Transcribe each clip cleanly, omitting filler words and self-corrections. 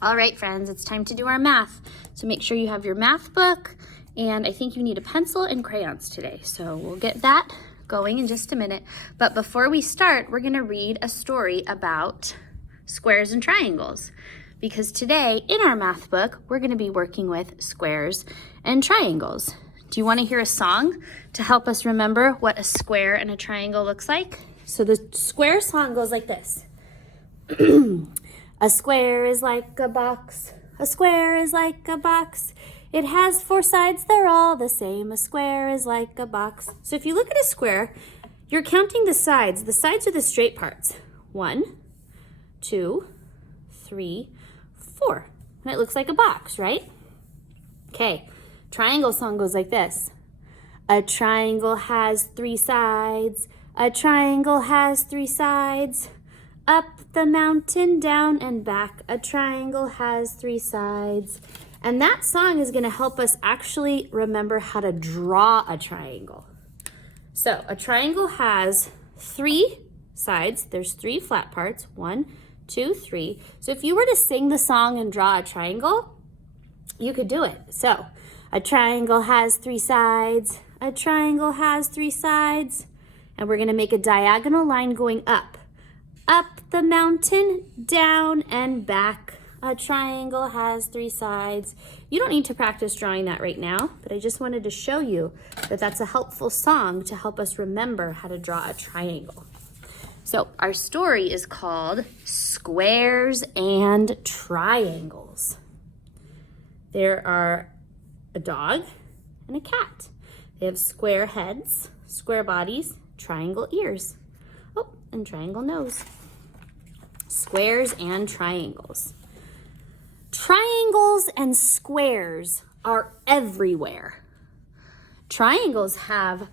All right, friends, it's time to do our math. So make sure you have your math book, and I think you need a pencil and crayons today. So we'll get that going in just a minute. But before we start, we're gonna read a story about squares and triangles, because today in our math book, we're gonna be working with squares and triangles. Do you wanna hear a song to help us remember what a square and a triangle looks like? So the square song goes like this. A square is like a box. A square is like a box. It has 4 sides, they're all the same. A square is like a box. So if you look at a square, you're counting the sides. The sides are the straight parts. 1, 2, 3, 4. And it looks like a box, right? Okay, triangle song goes like this. A triangle has 3 sides. A triangle has 3 sides. Up the mountain, down and back, a triangle has 3 sides. And that song is gonna help us actually remember how to draw a triangle. So a triangle has 3 sides. There's 3 flat parts, 1, 2, 3. So if you were to sing the song and draw a triangle, you could do it. So a triangle has 3 sides. A triangle has 3 sides. And we're gonna make a diagonal line going up. Up the mountain, down and back. A triangle has 3 sides. You don't need to practice drawing that right now, but I just wanted to show you that that's a helpful song to help us remember how to draw a triangle. So our story is called Squares and Triangles. There are a dog and a cat. They have square heads, square bodies, triangle ears. Oh, and triangle nose. Squares and triangles. Triangles and squares are everywhere. Triangles have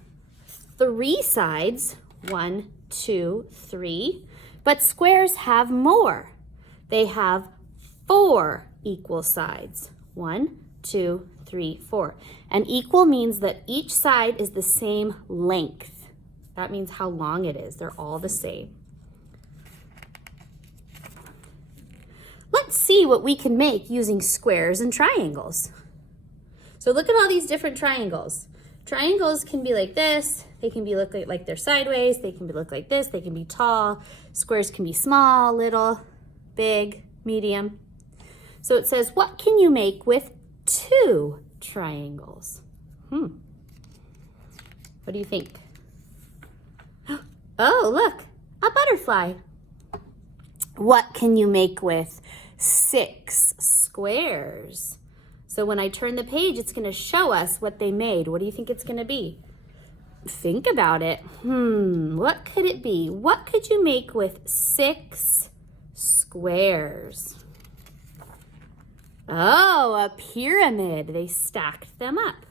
3 sides, 1, 2, 3, but squares have more. They have 4 equal sides, 1, 2, 3, 4. And equal means that each side is the same length. That means how long it is. They're all the same. Let's see what we can make using squares and triangles. So look at all these different triangles. Triangles can be like this. They can be look like they're sideways. They can look like this. They can be tall. Squares can be small, little, big, medium. So it says, what can you make with 2 triangles? What do you think? Oh, look, a butterfly. What can you make with 6 squares? So when I turn the page, it's gonna show us what they made. What do you think it's gonna be? Think about it. What could it be? What could you make with 6 squares? Oh, a pyramid. They stacked them up.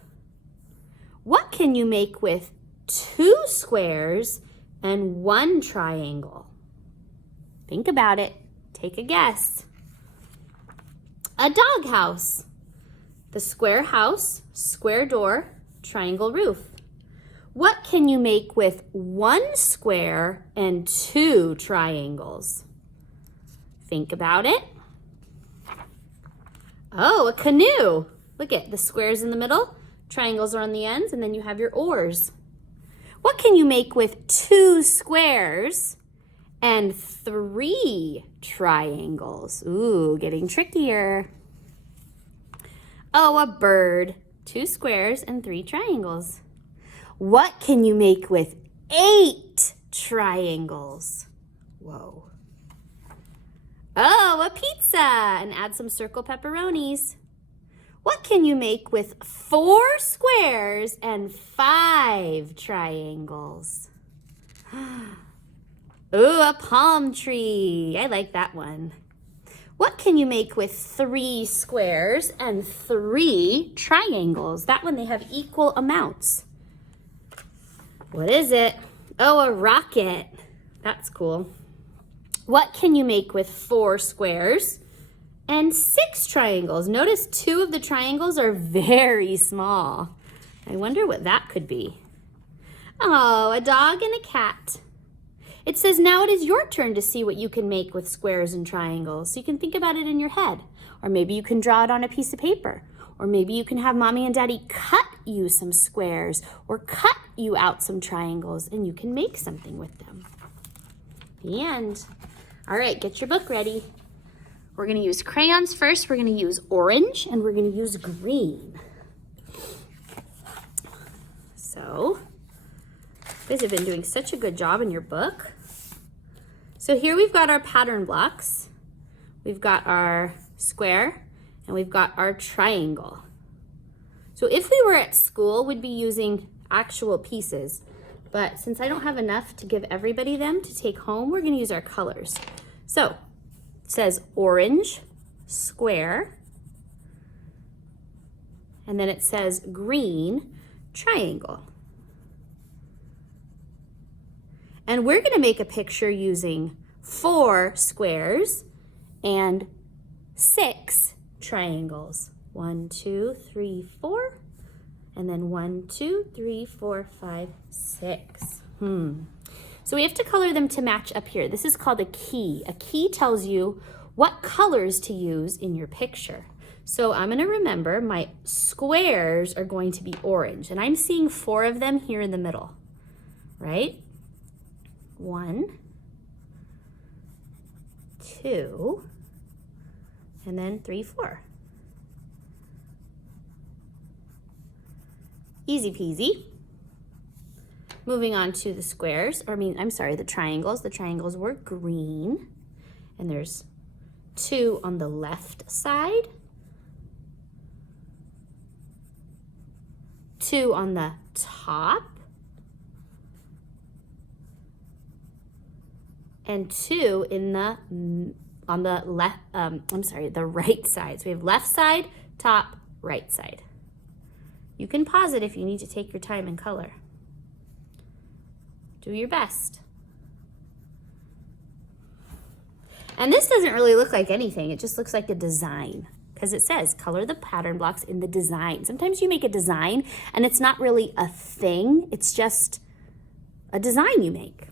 What can you make with 2 squares and 1 triangle? Think about it. Take a guess. A doghouse. The square house, square door, triangle roof. What can you make with 1 square and 2 triangles? Think about it. Oh, a canoe. Look at the squares in the middle, triangles are on the ends, and then you have your oars. What can you make with 2 squares and 3 triangles? Ooh, getting trickier. Oh, a bird. 2 squares and 3 triangles. What can you make with 8 triangles? Whoa. Oh, a pizza, and add some circle pepperonis. What can you make with 4 squares and 5 triangles? Ooh, a palm tree. I like that one. What can you make with 3 squares and 3 triangles? That one, they have equal amounts. What is it? Oh, a rocket. That's cool. What can you make with 4 squares and 6 triangles? Notice 2 of the triangles are very small. I wonder what that could be. Oh, a dog and a cat. It says now it is your turn to see what you can make with squares and triangles. So you can think about it in your head. Or maybe you can draw it on a piece of paper. Or maybe you can have mommy and daddy cut you some squares or cut you out some triangles and you can make something with them. The end. All right, get your book ready. We're going to use crayons first. We're going to use orange and we're going to use green. So, you guys have been doing such a good job in your book. So here we've got our pattern blocks. We've got our square and we've got our triangle. So if we were at school, we'd be using actual pieces. But since I don't have enough to give everybody them to take home, we're going to use our colors. So it says orange, square, and then it says green, triangle. And we're going to make a picture using 4 squares and 6 triangles. 1, 2, 3, 4, and then 1, 2, 3, 4, 5, 6. So we have to color them to match up here. This is called a key. A key tells you what colors to use in your picture. So I'm going to remember my squares are going to be orange, and I'm seeing 4 of them here in the middle, right? 1, 2, and then 3, 4. Easy peasy. Moving on to the squares, the triangles. The triangles were green, and there's 2 on the left side, 2 on the top, and 2 on the left, the right side. So we have left side, top, right side. You can pause it if you need to take your time and color. Do your best. And this doesn't really look like anything. It just looks like a design because it says color the pattern blocks in the design. Sometimes you make a design and it's not really a thing. It's just a design you make.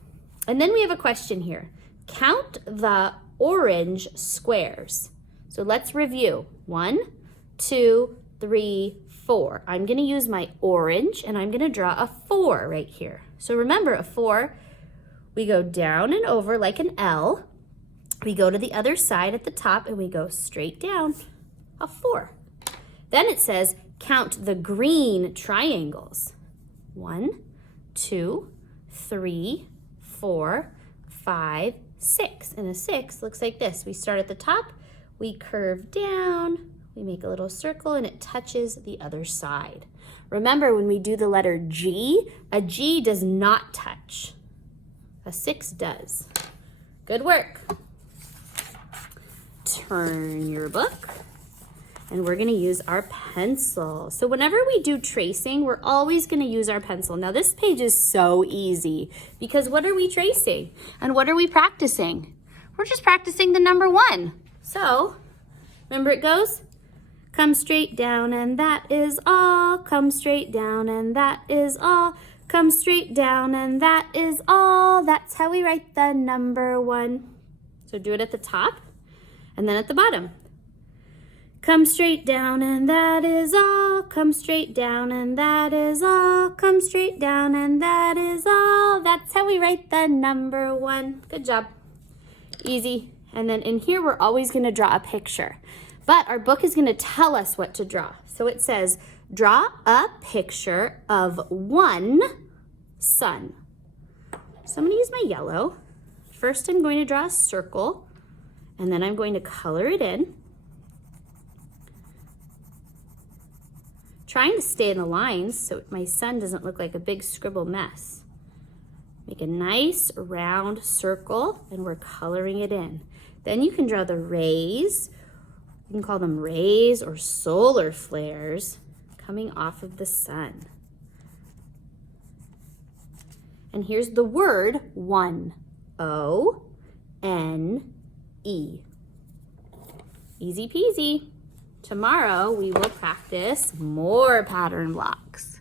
And then we have a question here. Count the orange squares. So let's review. 1, 2, 3, 4. I'm going to use my orange and I'm going to draw a 4 right here. So remember, a 4, we go down and over like an L. We go to the other side at the top and we go straight down, a 4. Then it says count the green triangles. 1, 2, 3, 4, 5, 6. And a 6 looks like this. We start at the top, we curve down, we make a little circle, and it touches the other side. Remember, when we do the letter G, a G does not touch. A 6 does. Good work. Turn your book, and we're going to use our pencil. So whenever we do tracing, we're always going to use our pencil. Now, this page is so easy because what are we tracing? And what are we practicing? We're just practicing the number 1. So, remember it goes? Come straight down and that is all. Come straight down and that is all. Come straight down and that is all. That's how we write the number 1. So do it at the top and then at the bottom. Come straight down and that is all. Come straight down and that is all. Come straight down and that is all. That's how we write the number 1. Good job. Easy. And then in here, we're always going to draw a picture. But our book is going to tell us what to draw. So it says, draw a picture of 1 sun. So I'm going to use my yellow. First, I'm going to draw a circle, and then I'm going to color it in. Trying to stay in the lines so my sun doesn't look like a big scribble mess. Make a nice round circle, and we're coloring it in. Then you can draw the rays. You can call them rays or solar flares coming off of the sun. And here's the word 1. O-N-E. Easy peasy. Tomorrow we will practice more pattern blocks.